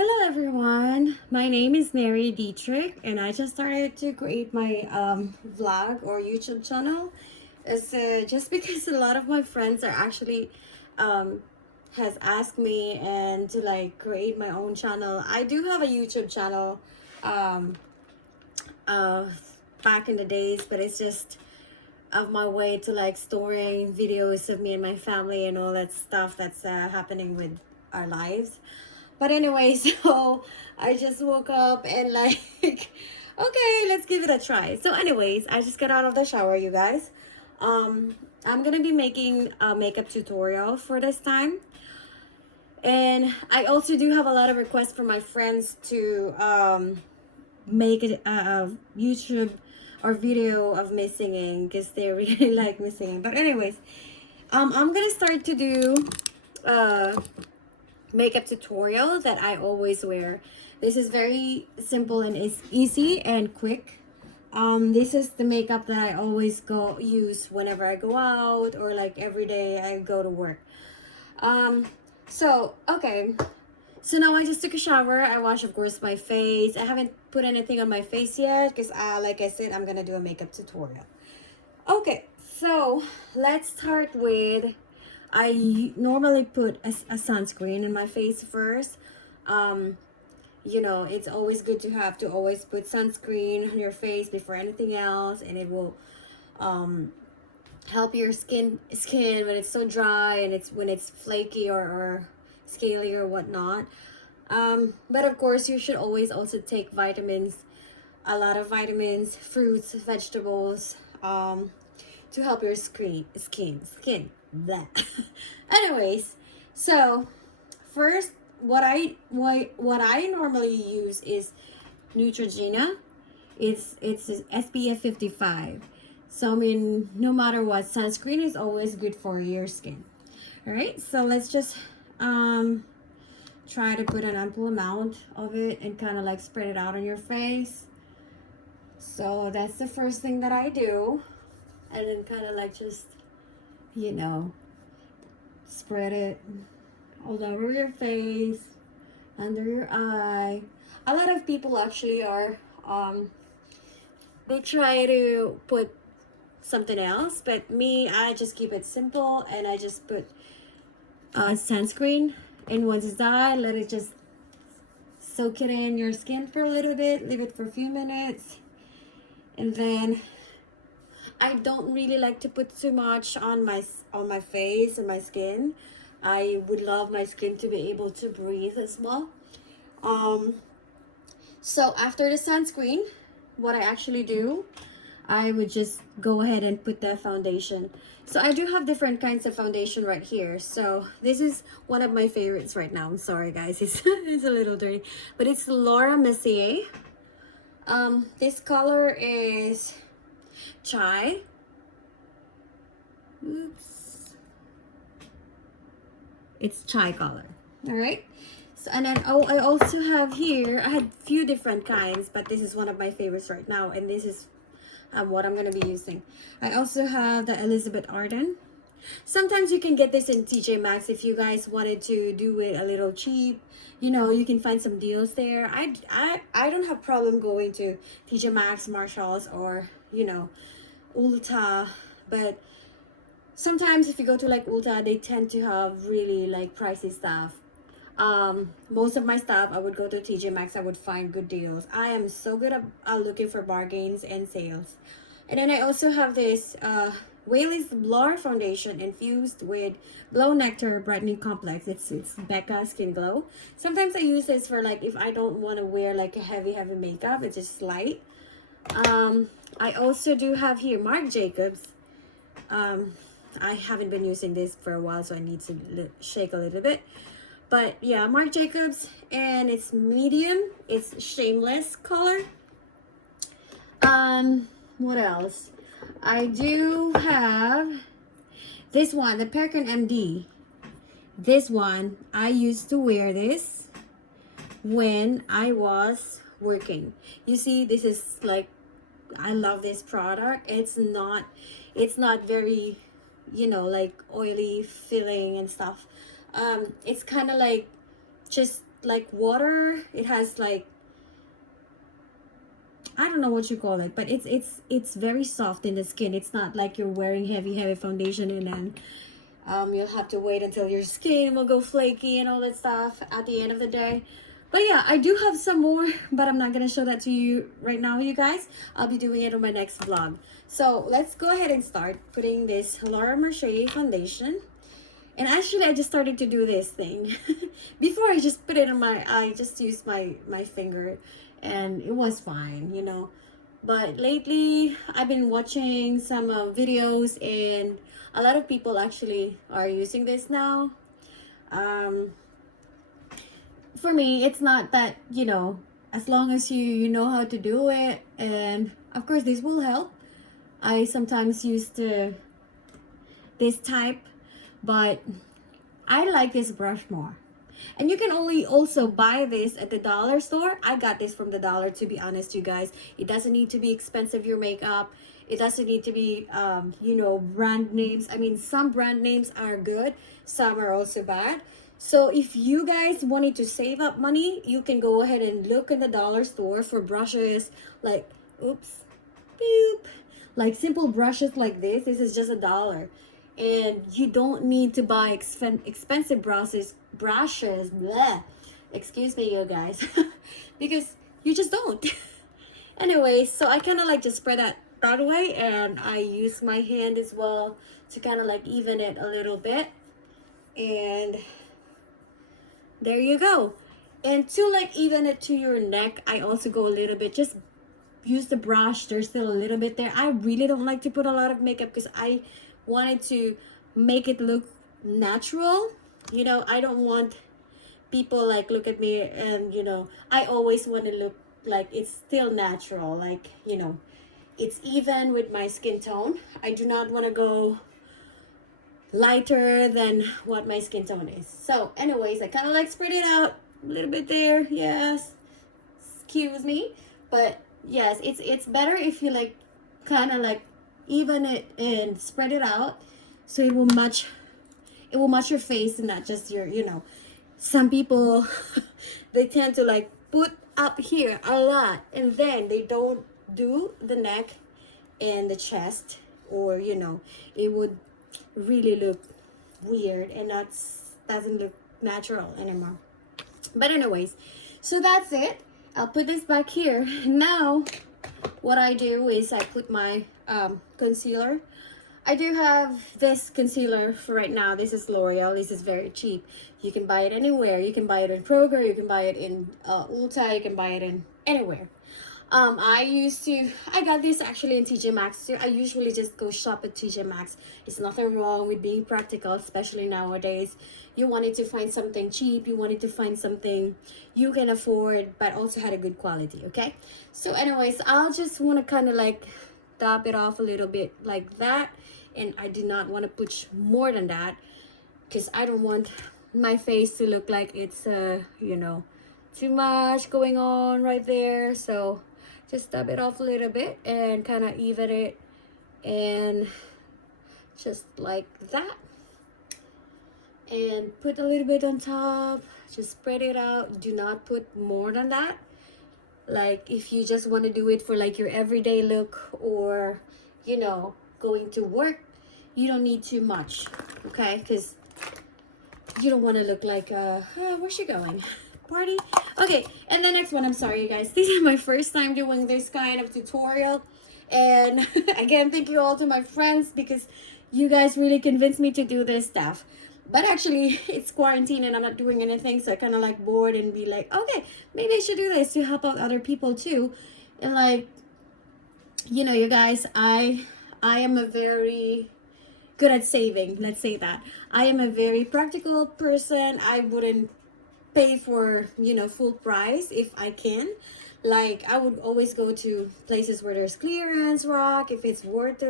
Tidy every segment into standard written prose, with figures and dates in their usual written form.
Hello everyone, my name is Mary Dietrich and I just started to create my vlog or YouTube channel. It's just because a lot of my friends are actually um, has asked me and to like create my own channel. I do have a YouTube channel um, uh, back in the days, but it's just of my way to like storing videos of me and my family and all that stuff that's happening with our lives. But anyway, so I just woke up and like, okay, let's give it a try. So anyways, I just got out of the shower, you guys. I'm gonna be making a makeup tutorial for this time. And I also do have a lot of requests from my friends to make a YouTube or video of me singing because they really like me singing. But anyways, I'm gonna start to do uh makeup tutorial that I always wear. This is very simple and it's easy and quick. This is the makeup that I always go use whenever I go out or like every day I go to work. Um, okay. So now I just took a shower. I washed, of course, my face. I haven't put anything on my face yet because, like I said, I'm gonna do a makeup tutorial. Okay, so let's start with I normally put a sunscreen in my face first. Um, it's always good to always put sunscreen on your face before anything else, and it will um, help your skin when it's so dry and it's when it's flaky or scaly or whatnot. But of course, you should always also take vitamins, a lot of vitamins, fruits, vegetables. To help your skin that. Anyways, so first what I normally use is Neutrogena. It's SPF 55. So I mean, no matter what, sunscreen is always good for your skin. All right, so let's just try to put an ample amount of it and kind of like spread it out on your face. So that's the first thing that I do. And then kind of like just, you know, spread it all over your face, under your eye. A lot of people actually are, they try to put something else, but me, I just keep it simple and I just put sunscreen. And once it's done, let it just soak it in your skin for a little bit, leave it for a few minutes, and then I don't really like to put too much on my face and my skin. I would love my skin to be able to breathe as well. Um, so after the sunscreen, what I actually do, I would just go ahead and put the foundation. So I do have different kinds of foundation right here. So this is one of my favorites right now. I'm sorry guys, it's a little dirty, but it's Laura Mercier. This color is chai. Oops. It's chai color. All right. So, and then I also have here, I had a few different kinds, but this is one of my favorites right now, and this is what I'm going to be using. I also have the Elizabeth Arden. Sometimes you can get this in TJ Maxx if you guys wanted to do it a little cheap. You can find some deals there. I don't have problem going to TJ Maxx, Marshalls, or Ulta, but sometimes if you go to like Ulta, they tend to have really like pricey stuff. Most of my stuff, I would go to TJ Maxx. I would find good deals. I am so good at looking for bargains and sales. And then I also have this Whaley's Blur Foundation infused with Glow Nectar Brightening Complex. It's Becca Skin Glow. Sometimes I use this for like if I don't want to wear like a heavy makeup. It's just light. I also do have here Marc Jacobs. I haven't been using this for a while, so I need to shake a little bit. But yeah, Marc Jacobs, and it's medium. It's Shameless color. What else? I do have this one, the Perkin MD. This one, I used to wear this when I was working. You see, this is like, I love this product. It's not very, like oily feeling and stuff. It's kind of like just like water. It has like, I don't know what you call it, but it's very soft in the skin. It's not like you're wearing heavy foundation and then you'll have to wait until your skin will go flaky and all that stuff at the end of the day. But yeah, I do have some more, but I'm not gonna show that to you right now, you guys. I'll be doing it on my next vlog. So let's go ahead and start putting this Laura Mercier foundation. And actually, I just started to do this thing. Before, I just put it on my eye, just used my finger, and it was fine, you know. But lately, I've been watching some videos, and a lot of people actually are using this now. For me, it's not that, you know, as long as you know how to do it, and of course, this will help. I sometimes use this type, but I like this brush more. And you can only also buy this at the dollar store. I got this from the dollar, to be honest, you guys. It doesn't need to be expensive, your makeup. It doesn't need to be, you know, brand names. I mean, some brand names are good. Some are also bad. So if you guys wanted to save up money, you can go ahead and look in the dollar store for brushes like, oops, boop. Like simple brushes like this. This is just $1. And you don't need to buy expensive brushes, bleh. Excuse me, you guys, because you just don't. Anyway, so I kind of like just spread that way, and I use my hand as well to kind of like even it a little bit, and there you go. And to like even it to your neck, I also go a little bit, just use the brush. There's still a little bit there. I really don't like to put a lot of makeup because I wanted to make it look natural. You know, I don't want people like look at me and, you know, I always want to look like it's still natural, like, you know, it's even with my skin tone. I do not want to go lighter than what my skin tone is. So anyways, I kind of like spread it out a little bit there. Yes, excuse me, but yes, it's better if you like kind of like even it and spread it out, so it will match your face and not just your, you know, some people they tend to like put up here a lot and then they don't do the neck and the chest, or you know, it would really look weird and doesn't look natural anymore. But anyways, so that's it. I'll put this back here. Now what I do is I put my concealer. I do have this concealer for right now. This is L'Oreal. This is very cheap. You can buy it anywhere. You can buy it in Kroger. You can buy it in Ulta. You can buy it in anywhere. I got this actually in TJ Maxx too. I usually just go shop at TJ Maxx. It's nothing wrong with being practical, especially nowadays. You wanted to find something cheap. You wanted to find something you can afford, but also had a good quality, okay? So anyways, I'll just want to kind of like top it off a little bit like that. And I do not want to put more than that because I don't want my face to look like it's, you know, too much going on right there. So just dab it off a little bit and kind of even it, and just like that, and put a little bit on top. Just spread it out. Do not put more than that. Like if you just want to do it for like your everyday look, or you know, going to work, you don't need too much, okay? Because you don't want to look like where's she going, party? Okay, and the next one, I'm sorry you guys, this is my first time doing this kind of tutorial, and again, thank you all to my friends because you guys really convinced me to do this stuff. But actually it's quarantine and I'm not doing anything, so I kind of like bored and be like, okay, maybe I should do this to help out other people too. And like, you know, you guys, I am a very good at saving, let's say that. I am a very practical person. I wouldn't pay for, you know, full price if I can. Like I would always go to places where there's clearance rack. If it's worth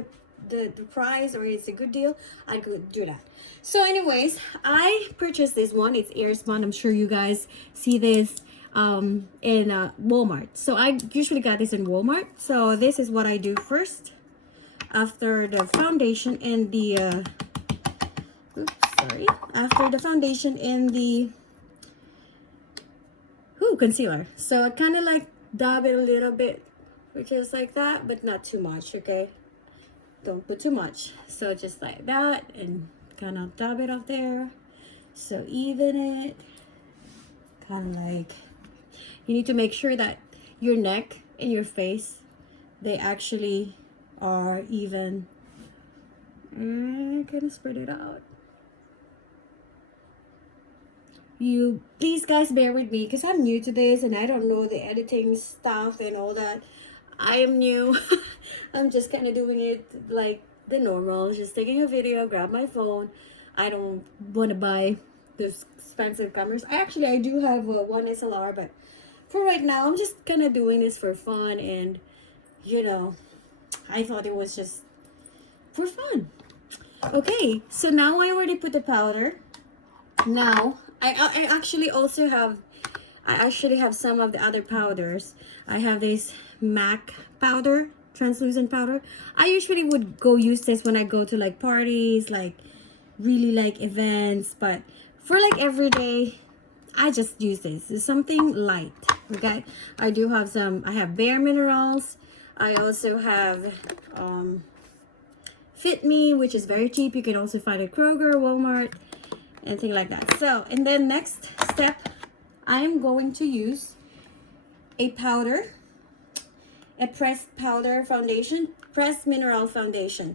the price or it's a good deal, I could do that. So anyways, I purchased this one. It's Airspun. I'm sure you guys see this in Walmart. So I usually got this in Walmart. So this is what I do first after the foundation and the after the foundation and the concealer. So I kind of like dab it a little bit, which is like that, but not too much, okay? Don't put too much. So just like that, and kind of dab it up there. So even it, kind of like, you need to make sure that your neck and your face, they actually are even. And kind of spread it out. You please guys bear with me because I'm new to this and I don't know the editing stuff and all that. I am new. I'm just kind of doing it like the normal, just taking a video, grab my phone. I don't want to buy those expensive cameras. I do have one SLR, but for right now I'm just kind of doing this for fun, and you know, I thought it was just for fun. Okay, so now I already put the powder. Now I actually also have, I actually have some of the other powders. I have this MAC powder, translucent powder. I usually would go use this when I go to like parties, like really like events, but for like every day, I just use this. It's something light, okay? I do have some, I have Bare Minerals. I also have Fit Me, which is very cheap. You can also find at Kroger, Walmart, anything like that. So, and then next step, I am going to use a powder, a pressed powder foundation, pressed mineral foundation.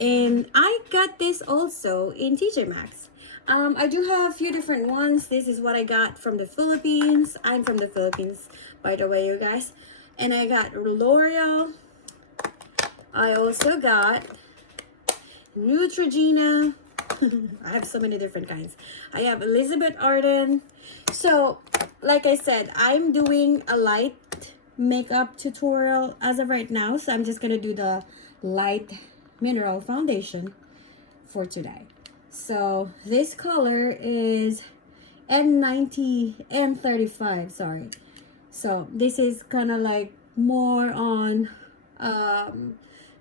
And I got this also in TJ Maxx. I do have a few different ones. This is what I got from the Philippines. I'm from the Philippines, by the way, you guys. And I got L'Oreal. I also got Neutrogena. I have so many different kinds. I have Elizabeth Arden. So, like I said, I'm doing a light makeup tutorial as of right now. So, I'm just going to do the light mineral foundation for today. So, this color is M35, sorry. So, this is kind of like more on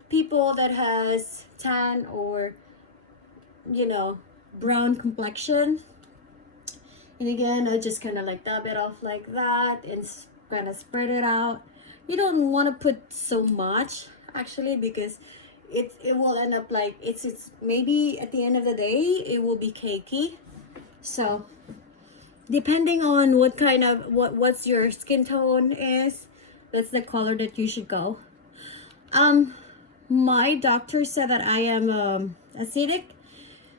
people that has tan or, you know, brown complexion. And again, I just kind of like dab it off like that and kind of spread it out. You don't want to put so much actually, because it will end up like it's maybe at the end of the day it will be cakey. So depending on what kind of what's your skin tone is, that's the color that you should go. My doctor said that I am acidic.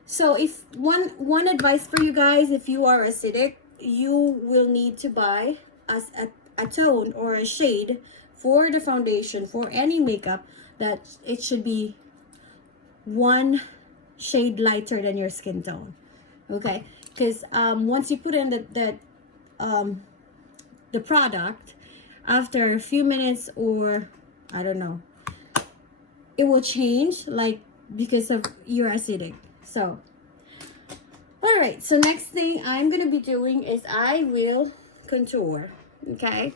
So if one advice for you guys, if you are acidic, you will need to buy a tone or a shade for the foundation for any makeup that it should be one shade lighter than your skin tone. Okay, because once you put in the product, after a few minutes or I don't know, it will change, like because of your acidic. So all right, so next thing I'm gonna be doing is I will contour. Okay,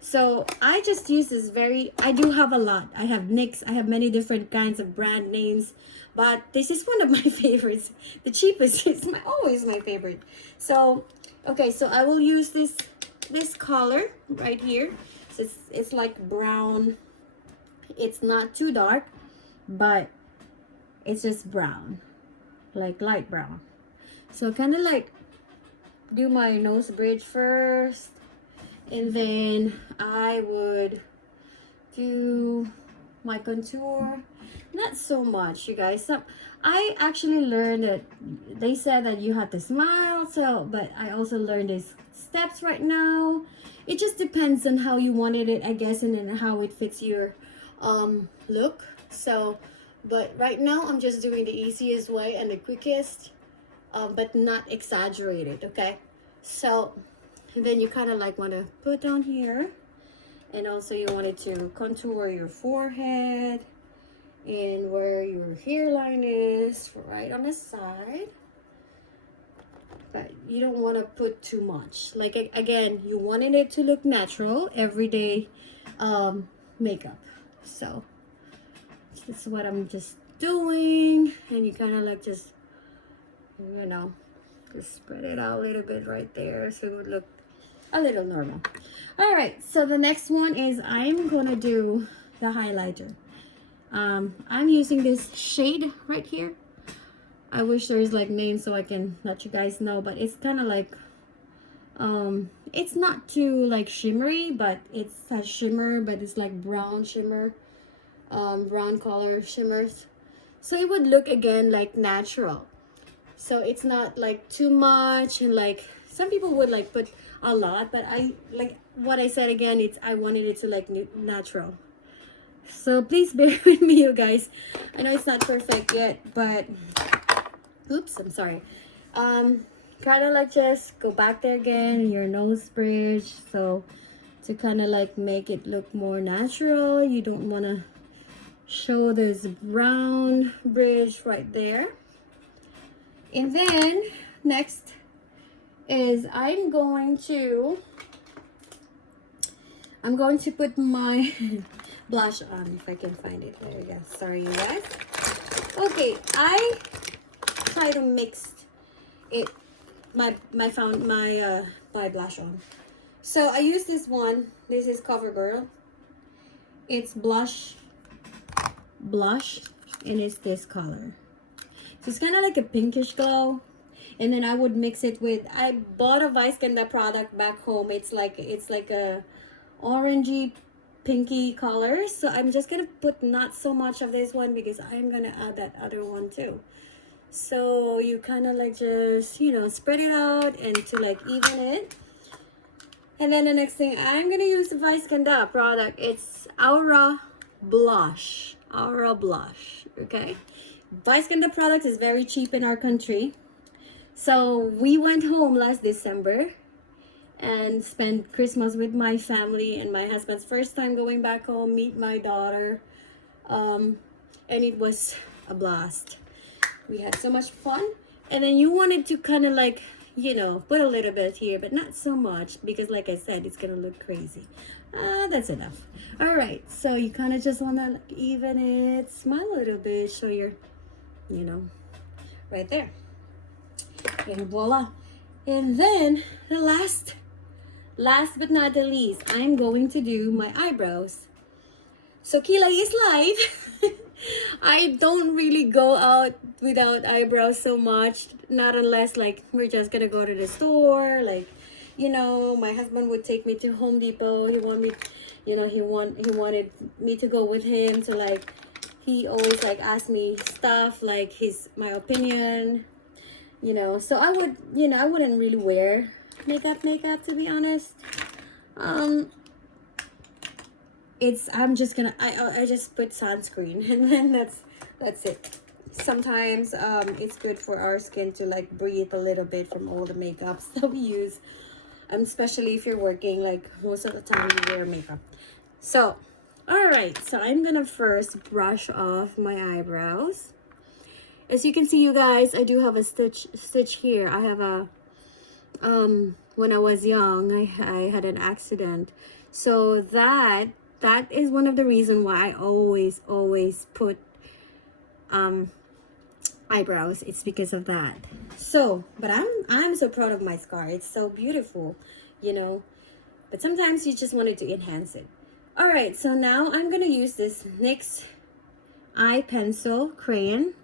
so I just use this I do have a lot. I have NYX, I have many different kinds of brand names, but this is one of my favorites. The cheapest is always my favorite. So okay, so I will use this color right here. So it's like brown. It's not too dark, but it's just brown, like light brown. So kind of like do my nose bridge first, and then I would do my contour. Not so much, you guys. So I actually learned that they said that you have to smile, so but I also learned these steps right now. It just depends on how you wanted it, I guess, and then how it fits your look. So but right now I'm just doing the easiest way and the quickest, but not exaggerated. Okay, so and then you kind of like want to put down here, and also you wanted to contour your forehead and where your hairline is right on the side, but you don't want to put too much. Like again, you wanted it to look natural, everyday makeup. So this is what I'm just doing, and you kind of like just, you know, just spread it out a little bit right there so it would look a little normal. All right, so the next one is I'm gonna do the highlighter. I'm using this shade right here. I wish there's like names so I can let you guys know, but it's kind of like it's not too like shimmery, but it's a shimmer, but it's like brown shimmer, brown color shimmers, so it would look again like natural. So it's not like too much, and like some people would like put a lot, but I like what I said again, it's I wanted it to like natural. So please bear with me, you guys. I know it's not perfect yet, but oops, I'm sorry. Kind of like just go back there again in your nose bridge, so to kind of like make it look more natural. You don't want to show this brown bridge right there. And then next is I'm going to put my blush on, if I can find it. There you go. Sorry, you guys. Okay, I try to mix it my blush on. So I use this one. This is CoverGirl. It's blush, and it's this color. So it's kind of like a pinkish glow. And then I would mix it with, I bought a Vice Ganda product back home. It's like a orangey pinky color. So I'm just gonna put not so much of this one because I'm gonna add that other one too. So you kind of like just, you know, spread it out and to like even it. And then the next thing, I'm gonna use the Vice Ganda product. It's Aura Blush. Okay. Vice Ganda product is very cheap in our country. So we went home last December and spent Christmas with my family and my husband's first time going back home, meet my daughter. And it was a blast. We had so much fun. And then you wanted to kind of like, you know, put a little bit here, but not so much because like I said, it's going to look crazy. That's enough. All right. So you kind of just want to even it, smile a little bit, show your, you know, right there. And voila. And then the last but not the least, I'm going to do my eyebrows. So Kilay is live. I don't really go out without eyebrows so much, not unless like we're just gonna go to the store, like, you know, my husband would take me to Home Depot. He wanted me to go with him, so like he always like asked me stuff like my opinion, you know. So I wouldn't really wear makeup to be honest. I'm just gonna I just put sunscreen and then that's it. Sometimes it's good for our skin to like breathe a little bit from all the makeups that we use, especially if you're working, like most of the time you wear makeup. So all right, so I'm gonna first brush off my eyebrows. As you can see, you guys, I do have a stitch here. I have a when I was young, I had an accident, so that is one of the reasons why I always put eyebrows. It's because of that. So but I'm so proud of my scar. It's so beautiful, you know, but sometimes you just wanted to enhance it. All right, so now I'm gonna use this NYX eye pencil crayon.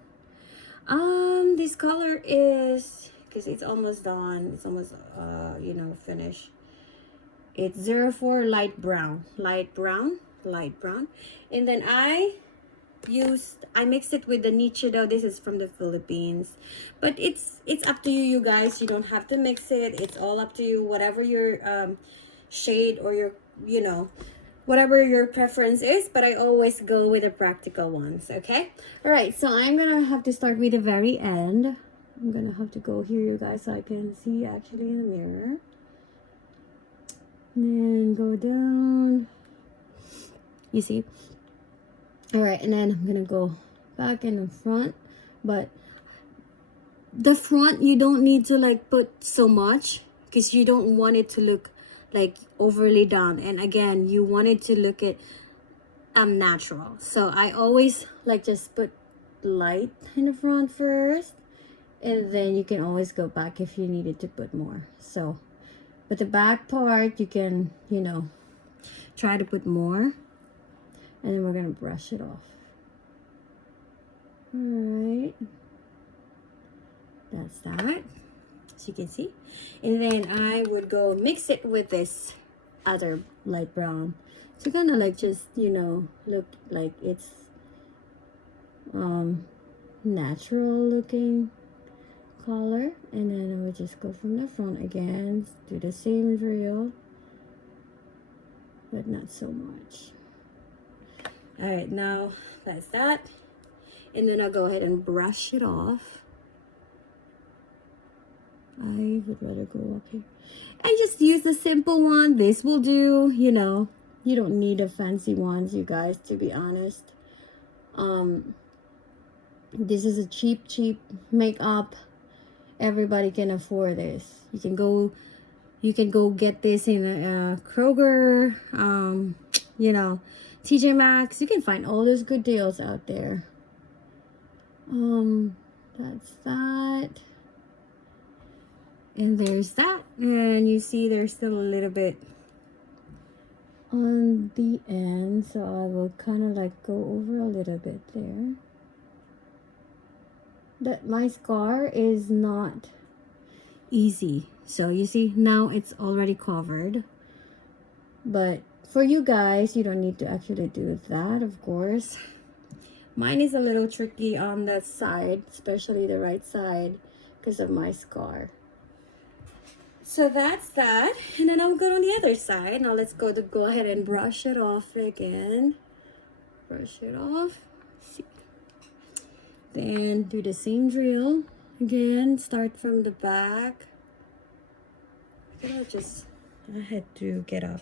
This color is, because it's almost done, it's almost you know, finished. It's 04 light brown. And then I mixed it with the Nichido. This is from the Philippines, but it's up to you, you guys. You don't have to mix it. It's all up to you, whatever your shade or your, you know, whatever your preference is, but I always go with the practical ones. Okay, all right, so I'm gonna have to start with the very end. I'm gonna have to go here, you guys, so I can see actually in the mirror. And then go down, you see. All right, and then I'm gonna go back in the front, but the front you don't need to like put so much because you don't want it to look like overly done, and again you want it to look at natural. So I always like just put light in the front first, and then you can always go back if you needed to put more. So But the back part, you can, you know, try to put more. And then we're going to brush it off. Alright. That's that. As you can see. And then I would go mix it with this other light brown. So kind of like just, you know, look like it's natural looking color. And then I would just go from the front again, do the same drill, but not so much. All right, now that's that. And then I'll go ahead and brush it off. I would rather go up here and just use the simple one. This will do, you know. You don't need the fancy ones, you guys, to be honest. This is a cheap makeup. Everybody can afford this. You can go get this in Kroger, you know, TJ Maxx. You can find all those good deals out there. That's that. And there's that. And you see there's still a little bit on the end, so I will kind of like go over a little bit there. That my scar is not easy, so you see now it's already covered. But for you guys, you don't need to actually do that, of course. Mine is a little tricky on that side, especially the right side, because of my scar. So that's that. And then I'll go on the other side. Now let's go ahead and brush it off again. Brush it off. See. Then do the same drill again. Start from the back. I had to get up.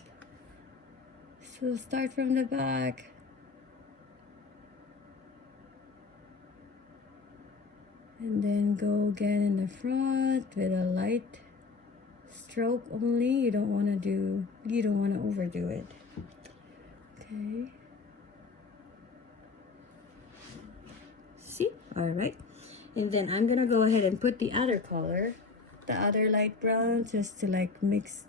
So start from the back. And then go again in the front with a light stroke only. You don't want to overdo it. Okay. See? All right. And then I'm gonna go ahead and put the other color, the other light brown, just to like mix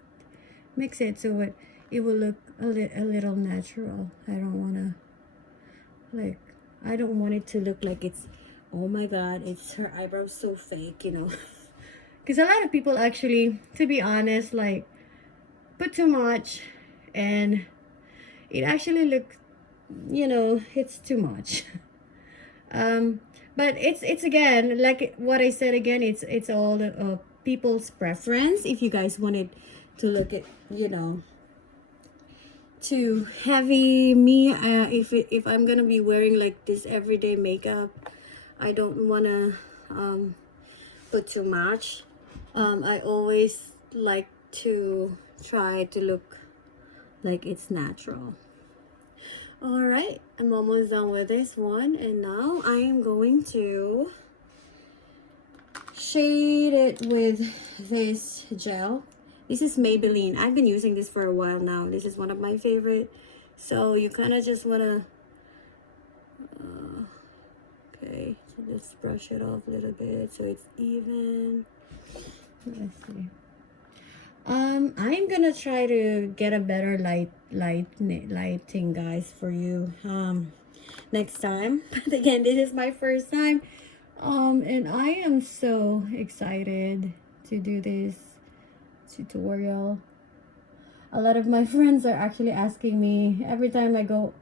it so it will look a little natural. I don't want it to look like it's, oh my god, it's her eyebrows so fake, you know. Because a lot of people actually, to be honest, like put too much and it actually looks, you know, it's too much. But it's again, like what I said again, it's all people's preference. If you guys wanted to look at, you know, too heavy, if I'm gonna be wearing like this everyday makeup, I don't wanna put too much. I always like to try to look like it's natural. All right, I'm almost done with this one, and now I am going to shade it with this gel. This is Maybelline. I've been using this for a while now. This is one of my favorite. So you kind of just want to okay, so just brush it off a little bit so it's even. Let's see. I'm gonna try to get a better lighting, guys, for you next time. But again, this is my first time, and I am so excited to do this tutorial. A lot of my friends are actually asking me every time I go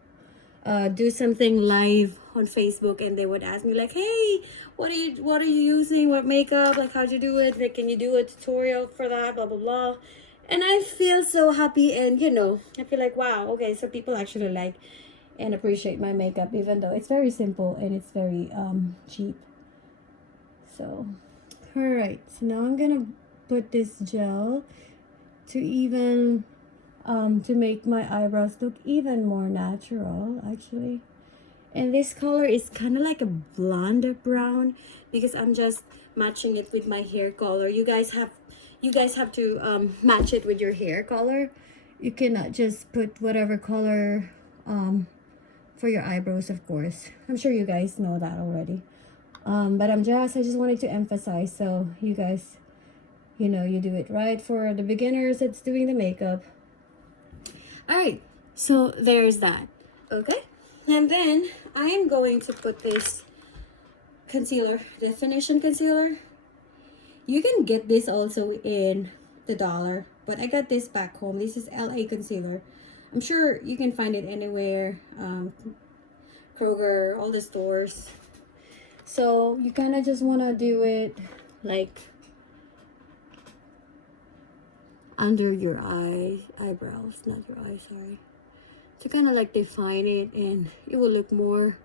do something live on Facebook, and they would ask me like, hey, what are you using, what makeup, like how'd you do it, like can you do a tutorial for that, blah blah blah. And I feel so happy, and you know, I feel like, wow, okay, so people actually like and appreciate my makeup, even though it's very simple and it's very cheap. So all right, so now I'm gonna put this gel to even to make my eyebrows look even more natural, actually. And this color is kind of like a blonde brown because I'm just matching it with my hair color. You guys have to match it with your hair color. You cannot just put whatever color for your eyebrows, of course. I'm sure you guys know that already. But I just wanted to emphasize so you guys, you know, you do it right. For the beginners that's doing the makeup. All right, so there's that. Okay, and then I am going to put this concealer, definition concealer. You can get this also in the dollar, but I got this back home. This is LA concealer. I'm sure you can find it anywhere, Kroger, all the stores. So you kind of just want to do it like under your eyebrows, not your eyes, sorry, to kind of like define it, and it will look more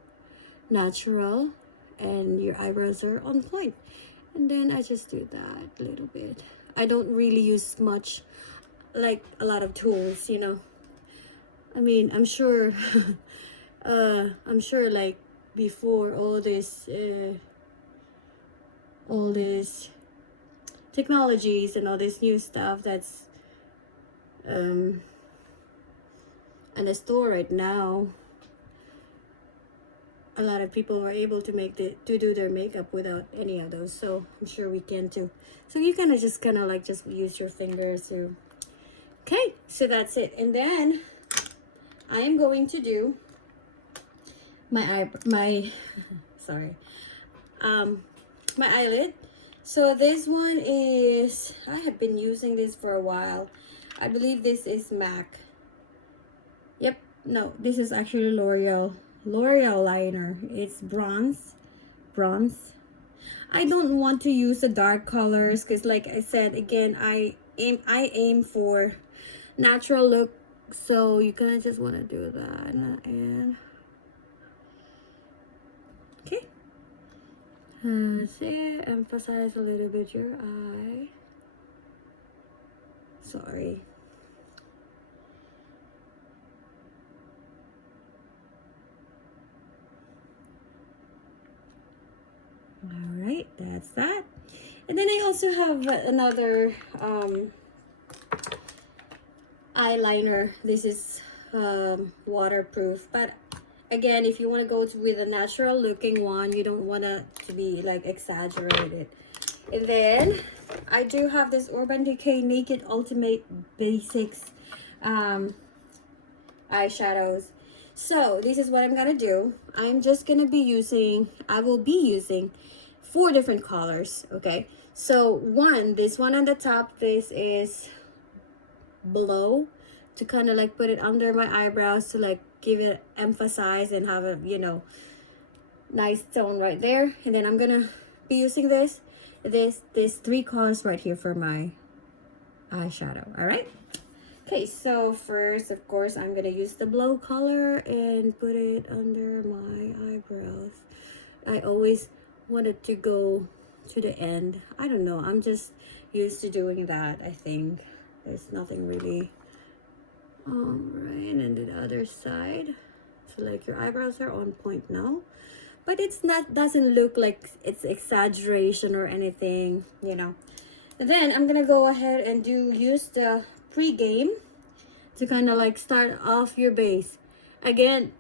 natural and your eyebrows are on point. And then I just do that a little bit. I don't really use much, like a lot of tools, you know. I mean, I'm sure I'm sure like before all this technologies and all this new stuff that's in the store right now, a lot of people are able to do their makeup without any of those, so I'm sure we can too. So you kind of just use your fingers to. Okay, so that's it. And then I am going to do my sorry, my eyelid. So this one is, I have been using this for a while. I believe this is MAC. Yep, no, this is actually L'Oreal liner. It's bronze. I don't want to use the dark colors because, like I said again, I aim for natural look. So you kind of just want to do that, and okay. See, emphasize a little bit your eye. Sorry. All right, that's that. And then I also have another eyeliner. This is waterproof, but again, if you want to go with a natural looking one, you don't want it to be like exaggerated. And then I do have this Urban Decay Naked Ultimate Basics eyeshadows. So this is what I'm gonna do. I'm just gonna be using, I will be using 4 different colors. Okay, so this one on the top, this is Blow, to kind of like put it under my eyebrows to like give it emphasize and have a, you know, nice tone right there. And then I'm gonna be using this 3 colors right here for my eyeshadow. All right, okay, so first, of course, I'm gonna use the Blow color and put it under my eyebrows. I always wanted to go to the end. I don't know, I'm just used to doing that. I think there's nothing really. Right, and then the other side, so like your eyebrows are on point now, but it's not, doesn't look like it's exaggeration or anything, you know. And then I'm gonna go ahead and use the Pre-Game to kind of like start off your base. Again,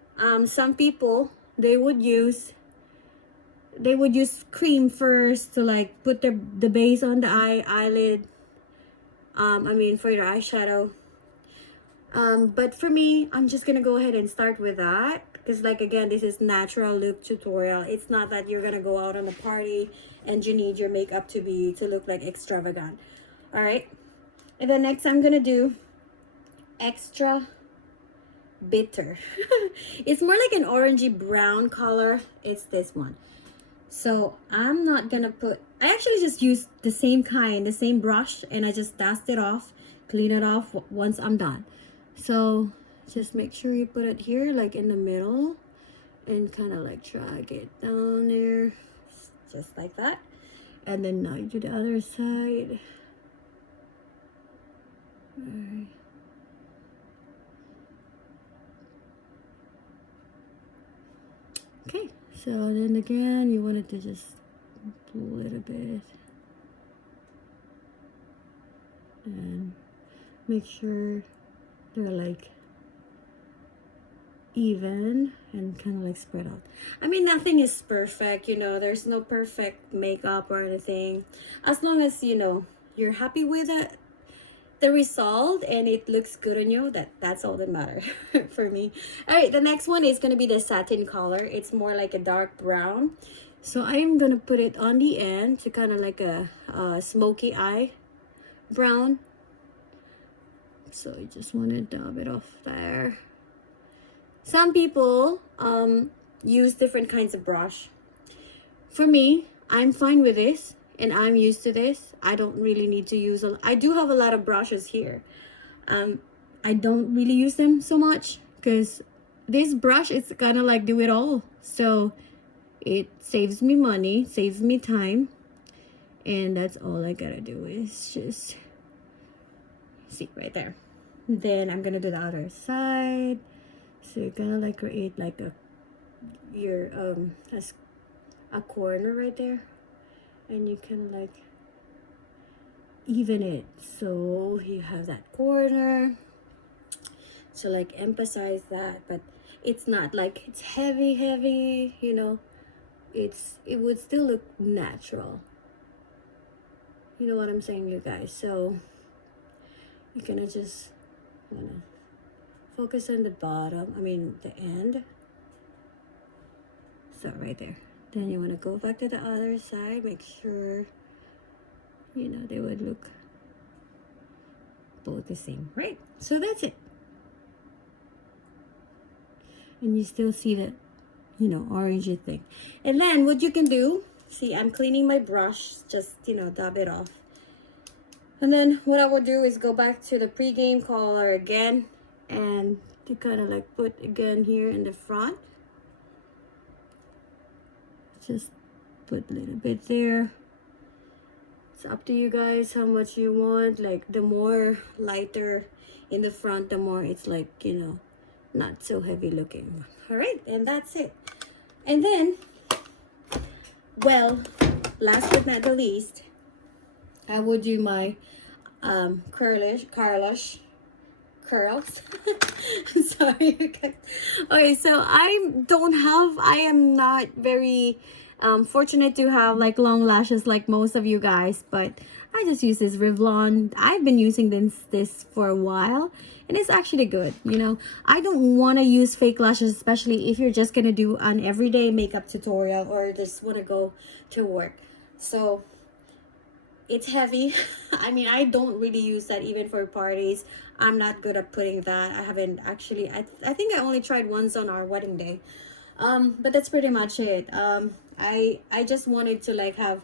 some people, they would use cream first to like put the base on the eyelid. I mean for your eyeshadow. But for me, I'm just gonna go ahead and start with that because, like, again, this is natural look tutorial. It's not that you're gonna go out on a party and you need your makeup to look like extravagant. All right, and then next I'm gonna do Extra Bitter. It's more like an orangey brown color. It's this one. So I'm not gonna put, I actually just use the same brush, and I just dust it off, clean it off once I'm done. So just make sure you put it here, like in the middle, and kind of like drag it down there, just like that. And then now do the other side. All right. Okay, so then again, you want it to just pull it a bit. And make sure they're like even and kind of like spread out. I mean, nothing is perfect, you know, there's no perfect makeup or anything. As long as, you know, you're happy with the result and it looks good on you, that's all that matters for me. All right, the next one is gonna be the satin color. It's more like a dark brown, so I'm gonna put it on the end to kind of like a smoky eye brown. So I just want to dab it off there. Some people use different kinds of brush. For me, I'm fine with this and I'm used to this. I don't really need to use I do have a lot of brushes here. I don't really use them so much because this brush is kind of like do it all. So it saves me money, saves me time, and that's all I gotta do is just see right there. Then I'm gonna do the other side. So you're gonna like create like a corner right there, and you can like even it so you have that corner to like emphasize that, but it's not like it's heavy, you know. It would still look natural, you know what I'm saying, you guys. So you're gonna just wanna focus on the bottom, the end. So right there. Then you want to go back to the other side, make sure, you know, they would look both the same, right? So that's it. And you still see the, you know, orangey thing. And then what you can do, see, I'm cleaning my brush, just, you know, dab it off. And then what I will do is go back to the pre-game color again and to kind of like put again here in the front. Just put a little bit there. It's up to you guys how much you want. Like the more lighter in the front, the more it's like, you know, not so heavy looking. All right, and that's it. And then, well, last but not the least, I will do my curls. I'm sorry, guys. Okay, so I am not very fortunate to have like long lashes like most of you guys, but I just use this Revlon. I've been using this for a while and it's actually good. You know, I don't want to use fake lashes, especially if you're just gonna do an everyday makeup tutorial or just want to go to work. So it's heavy. I don't really use that even for parties. I'm not good at putting that. I haven't actually, I think I only tried once on our wedding day. But that's pretty much it. I just wanted to like have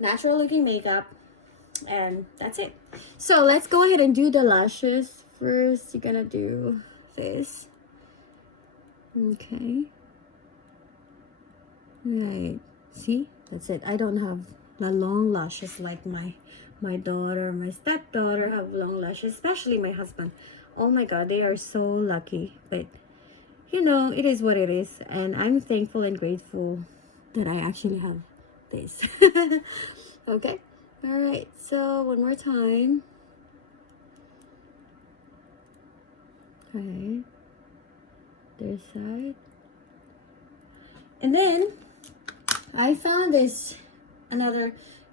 natural looking makeup, and that's it. So let's go ahead and do the lashes. First, you're gonna do this. Okay. Right. See? That's it. I don't have the long lashes like my daughter, my stepdaughter have long lashes, especially my husband. Oh my god, they are so lucky. But you know, it is what it is, and I'm thankful and grateful that I actually have this. Okay. All right, so one more time. Okay, this side. And then I found this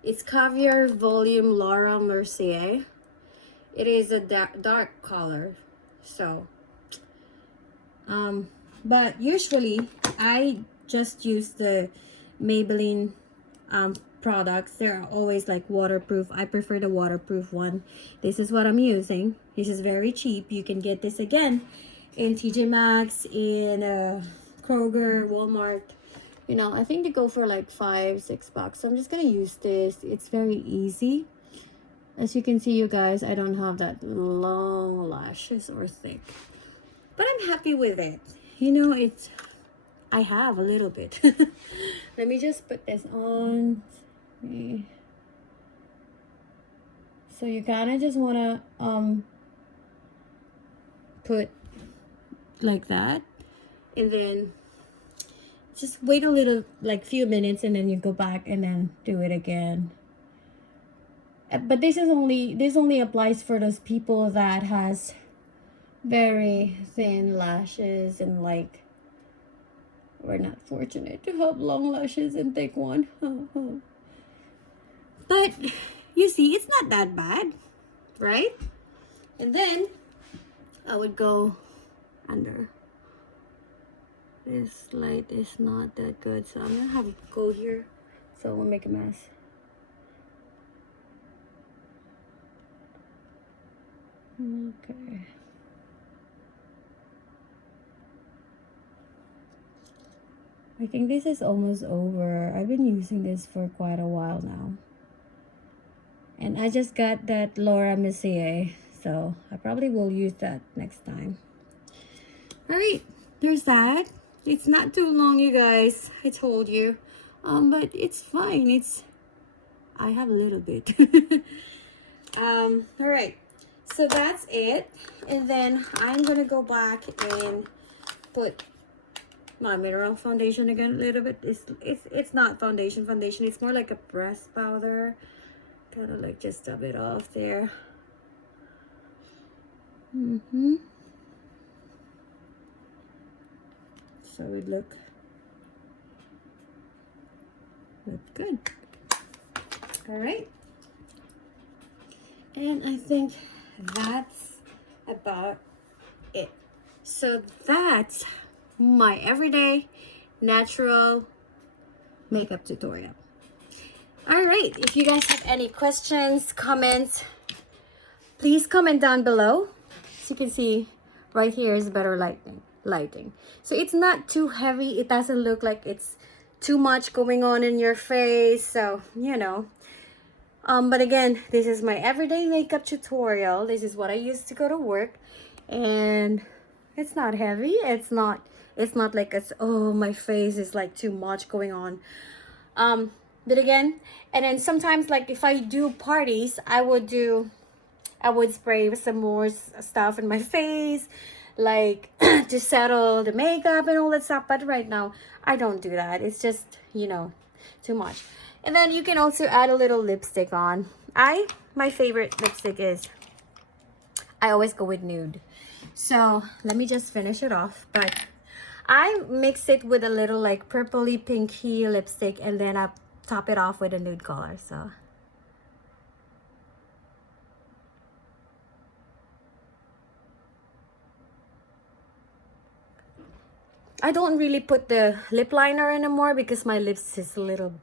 it's Caviar Volume Laura Mercier. It is a dark color. So but usually I just use the Maybelline products. They're always like waterproof. I prefer the waterproof one. This is what I'm using. This is very cheap. You can get this again in TJ Maxx, in Kroger, Walmart. You know, I think they go for like $5-6. So I'm just gonna use this. It's very easy. As you can see, you guys, I don't have that long lashes or thick, but I'm happy with it. You know, I have a little bit. Let me just put this on. So you kind of just want to put like that, and then just wait a little, like few minutes, and then you go back and then do it again. But this only applies for those people that has very thin lashes, and like we're not fortunate to have long lashes and thick one. But you see, it's not that bad, right? And then I would go under. This light is not that good, so I'm gonna have it go here so it won't make a mess. Okay. I think this is almost over. I've been using this for quite a while now. And I just got that Laura Mercier, so I probably will use that next time. Alright, there's that. It's not too long, you guys. I told you. But it's fine. I have a little bit. Alright. So that's it. And then I'm gonna go back and put my mineral foundation again a little bit. It's not foundation. It's more like a pressed powder. Kind of like just a bit off there. So it look good. All right. And I think that's about it. So that's my everyday natural makeup tutorial. All right, if you guys have any questions, comments, please comment down below. As you can see, right here is better lighting. So it's not too heavy. It doesn't look like it's too much going on in your face. So, you know. But again, this is my everyday makeup tutorial. This is what I use to go to work. And it's not heavy. It's not like oh, my face is like too much going on. But again, and then sometimes like if I do parties, I would spray some more stuff in my face, like to settle the makeup and all that stuff. But right now, I don't do that. It's just, you know, too much. And then you can also add a little lipstick on. My favorite lipstick is, I always go with nude. So let me just finish it off. But I mix it with a little like purpley pinky lipstick, and then I top it off with a nude color. So I don't really put the lip liner anymore because my lips is a little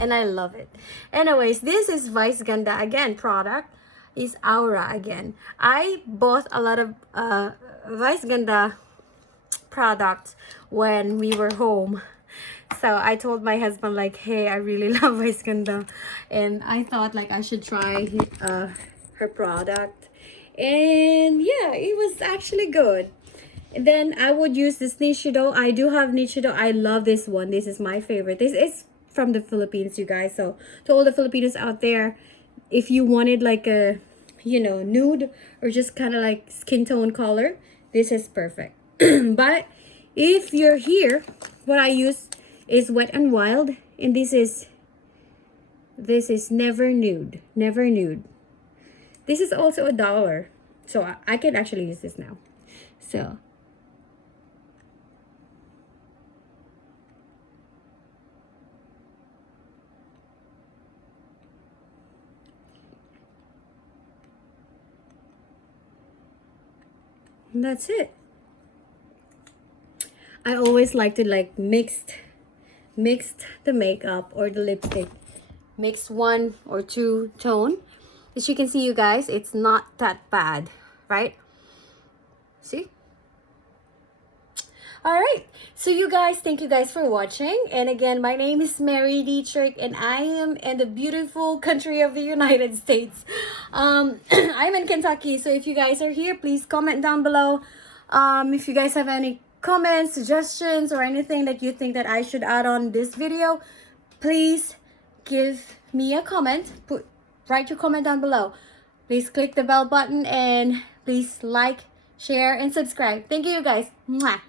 and I love it. Anyways, this is Vice Ganda again product. Is Aura again. I bought a lot of Vice Ganda products when we were home. So I told my husband like, hey, I really love Vice Ganda, and I thought like I should try her product, and yeah, it was actually good. And then I would use this Nishido. I do have Nishido. I love this one. This is my favorite. This is from the Philippines, you guys. So to all the Filipinos out there, if you wanted like a, you know, nude or just kind of like skin tone color, this is perfect. But if you're here, what I use is Wet n Wild, and this is Never Nude. This is also $1, so I can actually use this now. So and that's it. I always like to like mixed the makeup or the lipstick, mix 1 or 2 tone. As you can see, you guys, it's not that bad, right? See? All right, so you guys, thank you guys for watching. And again, my name is Mary Dietrich, and I am in the beautiful country of the United States. I'm in Kentucky, so if you guys are here, please comment down below. If you guys have any comments, suggestions, or anything that you think that I should add on this video, please give me a comment. Write your comment down below. Please click the bell button, and please like, share, and subscribe. Thank you, guys. Mwah.